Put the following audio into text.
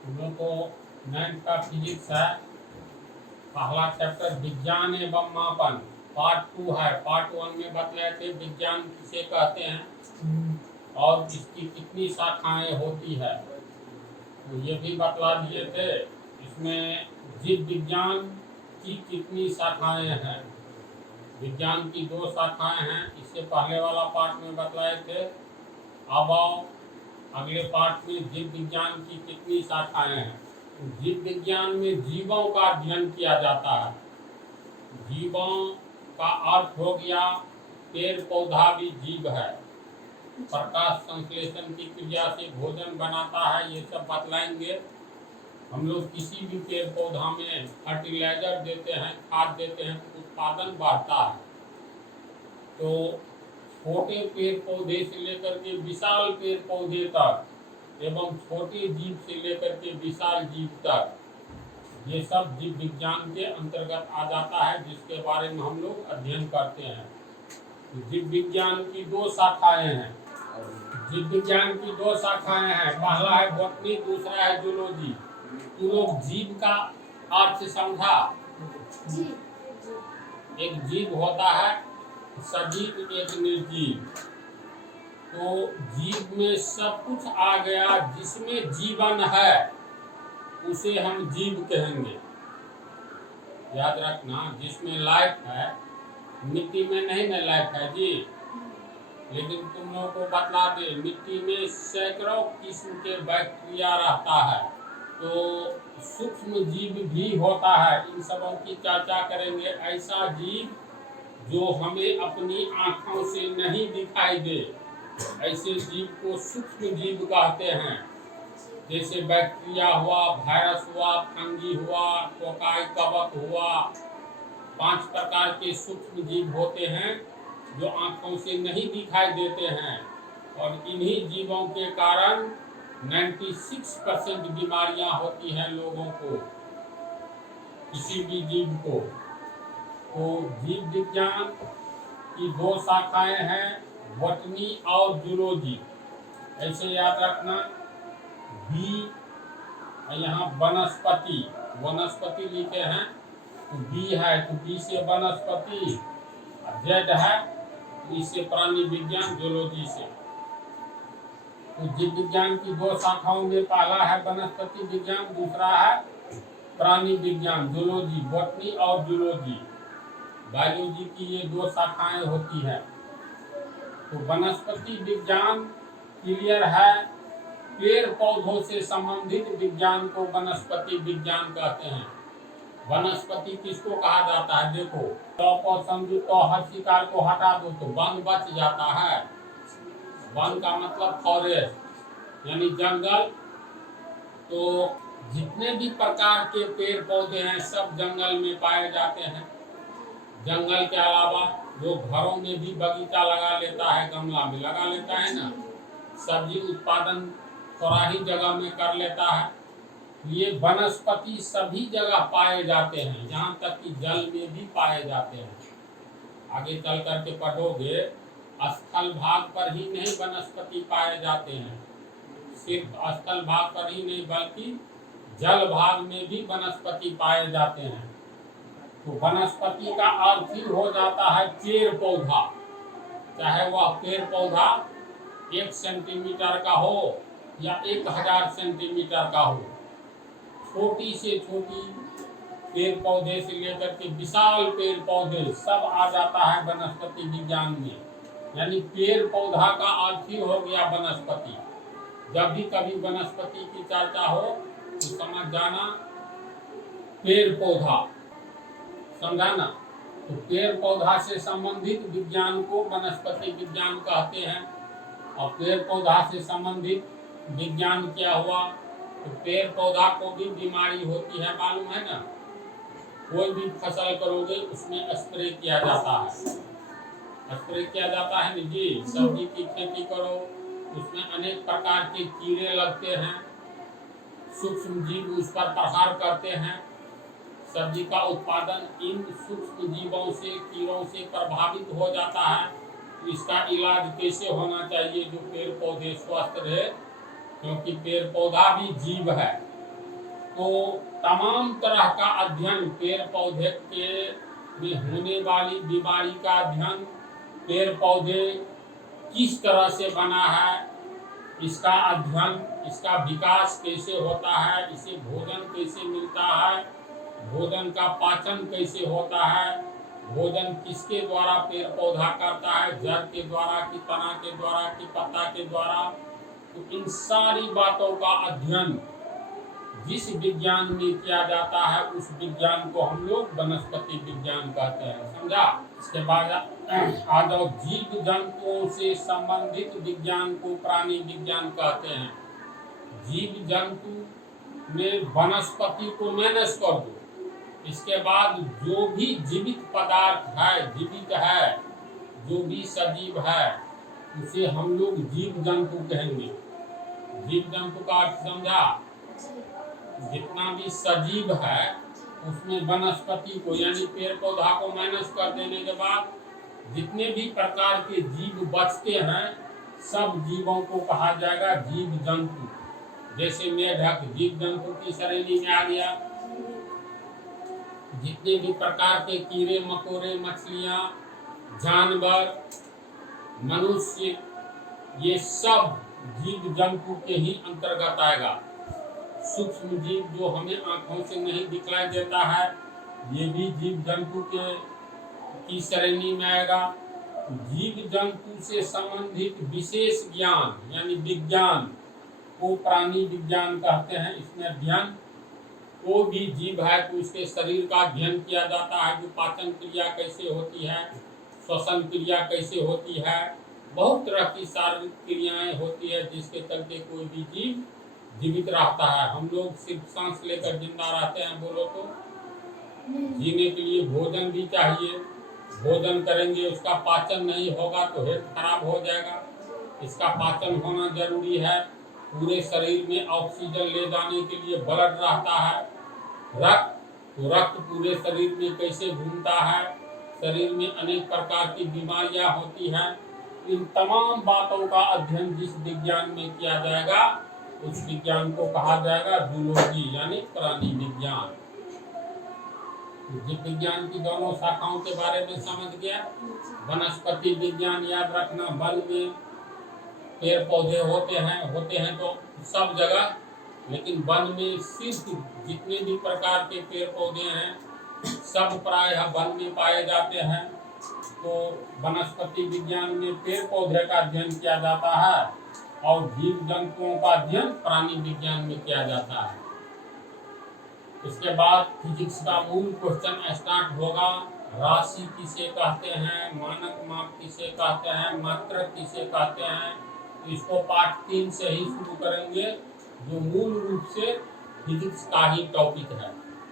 हम लोग को 9th का फिजिक्स है, पहला चैप्टर विज्ञान एवं मापन पार्ट 2 है। पार्ट 1 में बतलाए थे विज्ञान किसे कहते हैं और इसकी कितनी शाखाएं होती है, तो ये भी बतला दिए थे। इसमें जीव विज्ञान की कितनी शाखाएं हैं, विज्ञान की 2 शाखाएं हैं, इससे पहले वाला पार्ट में बतलाए थे। अब अगले पार्ट में जीव विज्ञान की कितनी शाखाएं हैं। जीव विज्ञान में जीवों का अध्ययन किया जाता है। जीवों का अर्थ हो गया पेड़ पौधा भी जीव है, प्रकाश संश्लेषण की क्रिया से भोजन बनाता है, ये सब बतलाएंगे। हम लोग किसी भी पेड़ पौधा में फर्टिलाइजर देते हैं, खाद देते हैं, तो उत्पादन बढ़ता है। तो छोटे पेड़ पौधे से लेकर के विशाल पेड़ पौधे तक एवं छोटे जीव से लेकर के विशाल जीव तक, ये सब जीव विज्ञान के अंतर्गत आ जाता है, जिसके बारे में हम लोग अध्ययन करते हैं। जीव विज्ञान की 2 शाखाएं हैं। जीव विज्ञान की 2 शाखाएं हैं, पहला है बॉटनी, दूसरा है जूलॉजी। तू लोग जीव का अर्थ समझा? एक जीव होता है सजीव, एक निर्जीव। तो जीव में सब कुछ आ गया, जिसमें जीवन है उसे हम जीव कहेंगे। याद रखना, जिसमें लाइफ है, मिट्टी में नहीं ना लाइफ है जी। लेकिन तुम लोगों को बतला दे, मिट्टी में सैकड़ों किस्म के बैक्टीरिया रहता है, तो सूक्ष्म जीव भी होता है। इन सबों की चर्चा करेंगे। ऐसा जीव जो हमें अपनी आँखों से नहीं दिखाई दे, ऐसे जीव को सूक्ष्म जीव कहते हैं। जैसे बैक्टीरिया हुआ, वायरस हुआ, फंगी हुआ, कोकाई कवक हुआ, 5 प्रकार के सूक्ष्म जीव होते हैं जो आँखों से नहीं दिखाई देते हैं। और इन्हीं जीवों के कारण 96% बीमारियां होती हैं लोगों को, किसी भी जीव को। तो जीव विज्ञान की 2 शाखाएं हैं, बॉटनी और जूलॉजी। ऐसे याद रखना, बी यहाँ वनस्पति, वनस्पति लिखे हैं, तो बी है तो बी से वनस्पति, जेड है तो इससे प्राणी विज्ञान, जूलॉजी से। तो जीव विज्ञान की 2 शाखाओं में पहला है वनस्पति विज्ञान, दूसरा है प्राणी विज्ञान, जूलॉजी। बॉटनी और जूलॉजी, बायोलॉजी की ये 2 शाखाएं होती है। तो वनस्पति विज्ञान क्लियर है, पेड़ पौधों से संबंधित विज्ञान को वनस्पति विज्ञान कहते हैं। वनस्पति किसको कहा जाता है? देखो, तो समझो, तो हर शिकार को हटा दो तो वन बच जाता है। वन का मतलब फॉरेस्ट यानी जंगल। तो जितने भी प्रकार के पेड़ पौधे हैं सब जंगल में पाए जाते हैं। जंगल के अलावा लोग घरों में भी बगीचा लगा लेता है, गमला में लगा लेता है ना, सब्जी उत्पादन थोड़ा ही जगह में कर लेता है। ये वनस्पति सभी जगह पाए जाते हैं, यहाँ तक कि जल में भी पाए जाते हैं। आगे चल करके पढ़ोगे, स्थल भाग पर ही नहीं वनस्पति पाए जाते हैं, सिर्फ स्थल भाग पर ही नहीं बल्कि जल भाग में भी वनस्पति पाए जाते हैं। तो वनस्पति का अर्थ ही हो जाता है पेड़ पौधा, चाहे वह पेड़ पौधा 1 सेंटीमीटर का हो या 1000 सेंटीमीटर का हो। छोटी से छोटी पेड़ पौधे से लेकर के विशाल पेड़ पौधे सब आ जाता है वनस्पति विज्ञान में। यानी पेड़ पौधा का अर्थ ही हो गया वनस्पति। जब भी कभी वनस्पति की चर्चा हो तो समझ जाना पेड़ पौधा, समझाना। तो पेड़ पौधा से संबंधित विज्ञान को वनस्पति विज्ञान कहते हैं। और पेड़ पौधा से संबंधित विज्ञान क्या हुआ, तो पेड़ पौधा को भी बीमारी होती है, मालूम है ना। कोई भी फसल करोगे उसमें स्प्रे किया जाता है, स्प्रे किया जाता है ना जी। सब्जी की खेती करो उसमें अनेक प्रकार के कीड़े लगते हैं, सूक्ष्म जीव उस पर प्रहार करते हैं। सब्जी का उत्पादन इन सूक्ष्म जीवों से, कीड़ों से प्रभावित हो जाता है। इसका इलाज कैसे होना चाहिए, जो पेड़ पौधे स्वस्थ रहे, क्योंकि पेड़ पौधा भी जीव है। तो तमाम तरह का अध्ययन, पेड़ पौधे के में होने वाली बीमारी का अध्ययन, पेड़ पौधे किस तरह से बना है इसका अध्ययन, इसका विकास कैसे होता है, इसे भोजन कैसे मिलता है, भोजन का पाचन कैसे होता है, भोजन किसके द्वारा पेड़ पौधा करता है, जड़ के द्वारा कि तना के द्वारा कि पत्ता के द्वारा। तो इन सारी बातों का अध्ययन जिस विज्ञान में किया जाता है उस विज्ञान को हम लोग वनस्पति विज्ञान कहते हैं, समझा। इसके बाद आ जाओ, जीव जंतुओं से संबंधित विज्ञान को प्राणी विज्ञान कहते हैं। जीव जंतु में वनस्पति को मैनेज कर दो, इसके बाद जो भी जीवित पदार्थ है, जीवित है, जो भी सजीव है, उसे हम लोग जीव जंतु कहेंगे। जीव जंतु का अर्थ समझा, जितना भी सजीव है उसमें वनस्पति को यानी पेड़ पौधा को मैनेज कर देने के बाद जितने भी प्रकार के जीव बचते हैं सब जीवों को कहा जाएगा जीव जंतु। जैसे मेढक जीव जंतु की श्रेणी में आ गया। जितने भी प्रकार के कीड़े मकोड़े, मछलियां, जानवर, मनुष्य, ये सब जीव जंतु के ही अंतर्गत आएगा। सूक्ष्म जीव जो हमें आंखों से नहीं दिखलाई देता है ये भी जीव जंतु की श्रेणी में आएगा। जीव जंतु से संबंधित विशेष ज्ञान यानी विज्ञान को प्राणी विज्ञान कहते हैं। इसमें अध्ययन, वो भी जीव है तो उसके शरीर का अध्ययन किया जाता है, जो पाचन क्रिया कैसे होती है, श्वसन क्रिया कैसे होती है, बहुत तरह की शारीरिक क्रियाएं होती है जिसके चलते कोई भी जीव जीवित रहता है। हम लोग सिर्फ सांस लेकर जिंदा रहते हैं, बोलो तो जीने के लिए भोजन भी चाहिए। भोजन करेंगे उसका पाचन नहीं होगा तो हेल्थ खराब हो जाएगा। इसका पाचन होना जरूरी है। पूरे शरीर में ऑक्सीजन ले जाने के लिए ब्लड रहता है, रक्त, तो रक्त पूरे शरीर में कैसे घूमता है, शरीर में अनेक प्रकार की बीमारियां होती हैं। इन तमाम बातों का अध्ययन जिस विज्ञान में किया जाएगा उस विज्ञान को कहा जाएगा जूलॉजी यानी प्राणी विज्ञान। जीव विज्ञान की दोनों शाखाओं के बारे में समझ गया। वनस्पति विज्ञान याद रखना, वन में पेड़ पौधे होते हैं तो सब जगह, लेकिन वन में सिर्फ जितने भी प्रकार के पेड़ पौधे हैं सब प्रायः वन में पाए जाते हैं। तो वनस्पति विज्ञान में पेड़ पौधे का अध्ययन किया जाता है और जीव जंतुओं का अध्ययन प्राणी विज्ञान में किया जाता है। इसके बाद फिजिक्स का मूल क्वेश्चन स्टार्ट होगा। राशि किसे कहते हैं, मानक माप किसे कहते हैं, मात्रक किसे कहते हैं। इसको पार्ट 3 से ही शुरू करेंगे जो मूल रूप से फिजिक्स का ही टॉपिक है।